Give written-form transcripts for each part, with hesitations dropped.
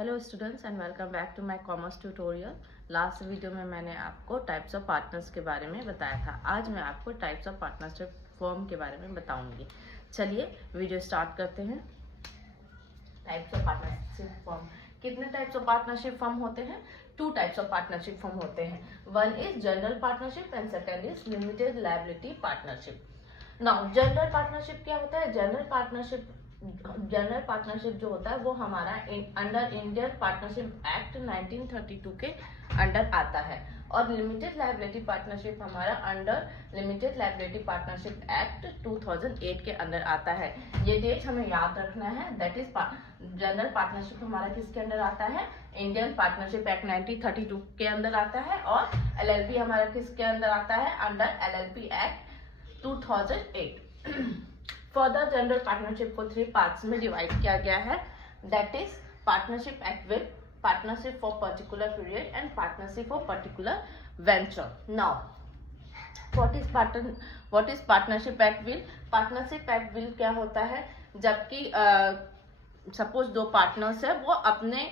Hello students and welcome back to my commerce tutorial. Last video में मैंने आपको types of partners के बारे में बताया था। आज मैं आपको टाइप्स ऑफ पार्टनरशिप फर्म के बारे में बताऊंगी। चलिए वीडियो स्टार्ट करते हैं। Types of partnership firm. कितने टाइप्स ऑफ पार्टनरशिप फर्म होते हैं? 2 टाइप्स ऑफ पार्टनरशिप फर्म होते हैं। One is general partnership and second is limited liability partnership. Now general partnership क्या होता है? जनरल पार्टनरशिप जो होता है वो हमारा अंडर इंडियन पार्टनरशिप एक्ट 1932 के अंडर आता है, और लिमिटेड लायबिलिटी पार्टनरशिप हमारा under limited liability partnership act 2008 के अंदर आता है। ये डेट हमें याद रखना है। दैट इज जनरल पार्टनरशिप हमारा किसके अंदर आता है? इंडियन पार्टनरशिप एक्ट 1932 के अंदर आता है, और एलएलपी हमारा किसके अंदर आता है? Under LLP act 2008। Further general partnership को 3 पार्ट्स में डिवाइड किया गया है। That is partnership at will, partnership for particular period and partnership for particular venture. Now what is partnership at will? Partnership at will क्या होता है? जबकि suppose 2 partners है, वो अपने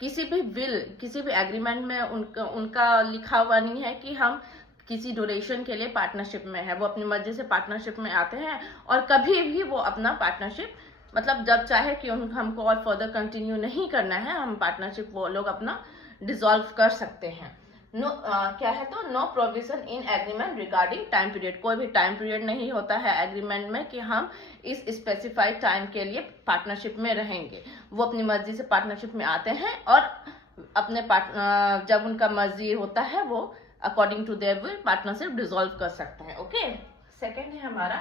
किसी भी एग्रीमेंट में उनका लिखा हुआ नहीं है कि हम किसी ड्यूरेशन के लिए पार्टनरशिप में है। वो अपनी मर्जी से पार्टनरशिप में आते हैं, और कभी भी वो अपना पार्टनरशिप मतलब जब चाहे कि हमको और फर्दर कंटिन्यू नहीं करना है, हम पार्टनरशिप वो लोग अपना डिसॉल्व कर सकते हैं। क्या है तो no provision in agreement regarding time period. कोई भी टाइम पीरियड नहीं होता है एग्रीमेंट में कि हम इस स्पेसिफाइड टाइम के लिए पार्टनरशिप में रहेंगे। वो अपनी मर्जी से पार्टनरशिप में आते हैं, और अपने जब उनका मर्जी होता है वो according to their will partnership dissolve कर सकते हैं। ओके, सेकेंड है हमारा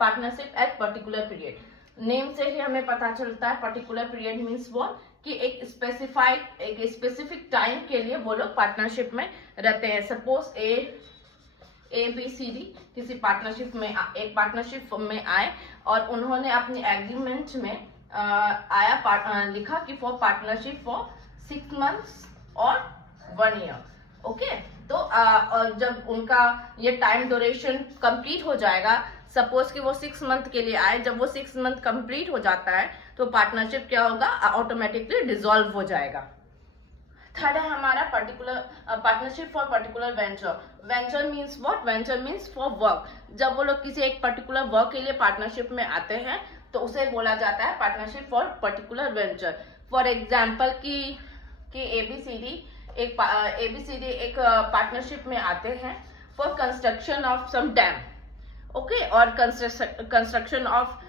partnership at particular period. Name से ही हमें पता चलता है पर्टिकुलर पीरियड मीन्स व्हाट, कि एक स्पेसिफिक टाइम के लिए वो लोग पार्टनरशिप में रहते हैं। Suppose A B C D किसी एक पार्टनरशिप में आए, और उन्होंने अपनी एग्रीमेंट में लिखा कि फॉर पार्टनरशिप फॉर 6 मंथ्स और 1 ईयर। ओके, तो जब उनका ये टाइम ड्यूरेशन कंप्लीट हो जाएगा, सपोज कि वो 6 मंथ के लिए आए, जब वो 6 मंथ कंप्लीट हो जाता है तो पार्टनरशिप क्या होगा? ऑटोमेटिकली डिसॉल्व हो जाएगा। थर्ड है हमारा partnership for particular venture. Venture means what? Venture means for work. जब वो लोग किसी एक पर्टिकुलर वर्क के लिए पार्टनरशिप में आते हैं तो उसे बोला जाता है partnership for particular venture. For example कि एबीसीडी एक पार्टनरशिप में आते हैं for construction of some dam, okay, और construction of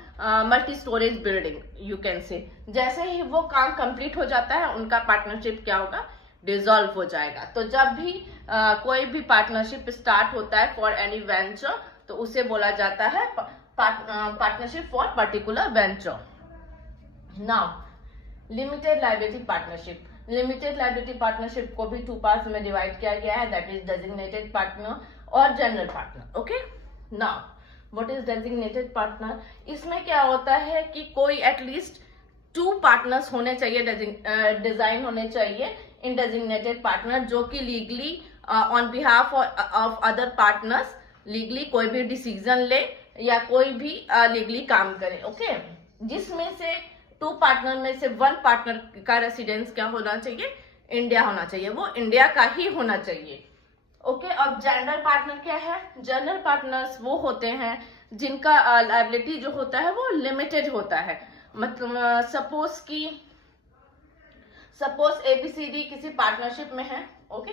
multi storage building you can say. जैसे ही वो काम कंप्लीट हो जाता है, उनका पार्टनरशिप क्या होगा? डिसॉल्व हो जाएगा। तो जब भी कोई भी पार्टनरशिप स्टार्ट होता है फॉर एनी वेंचर, तो उसे बोला जाता है partnership for particular venture. Now limited liability partnership. Limited liability partnership को भी 2 पार्ट्स में डिवाइड किया गया है। दैट इज डेजिग्नेटेड पार्टनर और general partner. Okay, now what is designated partner? इसमें क्या होता है कि कोई एटलीस्ट 2 पार्टनर्स होने चाहिए, डिजाइन होने चाहिए इन डेजिग्नेटेड पार्टनर, जो कि legally on behalf of other partners legally कोई भी डिसीजन ले या कोई भी लीगली काम करे। ओके, जिसमें से 2 पार्टनर में से 1 पार्टनर का रेसिडेंस क्या होना चाहिए? इंडिया होना चाहिए। वो इंडिया का ही होना चाहिए। ओके, अब जनरल पार्टनर क्या है? जनरल पार्टनर्स वो होते हैं जिनका लायबिलिटी जो होता है वो लिमिटेड होता है। मतलब सपोज एबीसीडी किसी पार्टनरशिप में है। ओके,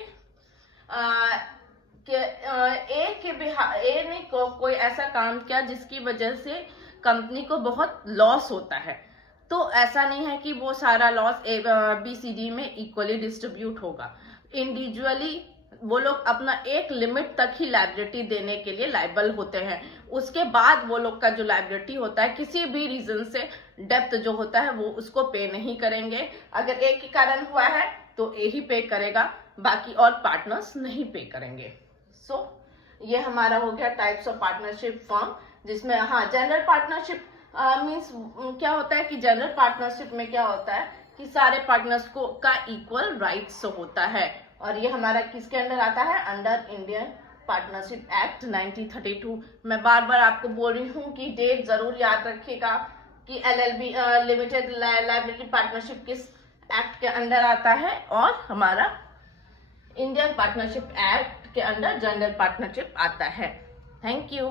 ए ने कोई ऐसा काम किया जिसकी वजह से कंपनी को बहुत लॉस होता है, तो ऐसा नहीं है कि वो सारा लॉस बीसीडी में इक्वली डिस्ट्रीब्यूट होगा। इंडिविजुअली वो लोग अपना एक लिमिट तक ही लायबिलिटी देने के लिए लायबल होते हैं। उसके बाद वो लोग का जो लायबिलिटी होता है, किसी भी रीजन से डेप्थ जो होता है वो उसको पे नहीं करेंगे। अगर एक ही कारण हुआ है तो ए ही पे करेगा, बाकी और पार्टनर्स नहीं पे करेंगे। सो ये हमारा हो गया टाइप्स ऑफ पार्टनरशिप फर्म, जिसमें हाँ जनरल पार्टनरशिप मीन्स क्या होता है कि जनरल पार्टनरशिप में क्या होता है कि सारे पार्टनर्स को का इक्वल राइट्स होता है, और ये हमारा किसके अंदर आता है? Under Indian partnership act 1932। मैं बार बार आपको बोल रही हूँ कि डेट जरूर याद रखिएगा कि एलएलबी लिमिटेड लायबिलिटी पार्टनरशिप किस एक्ट के अंडर आता है और हमारा इंडियन पार्टनरशिप एक्ट के अंडर जनरल पार्टनरशिप आता है। Thank you.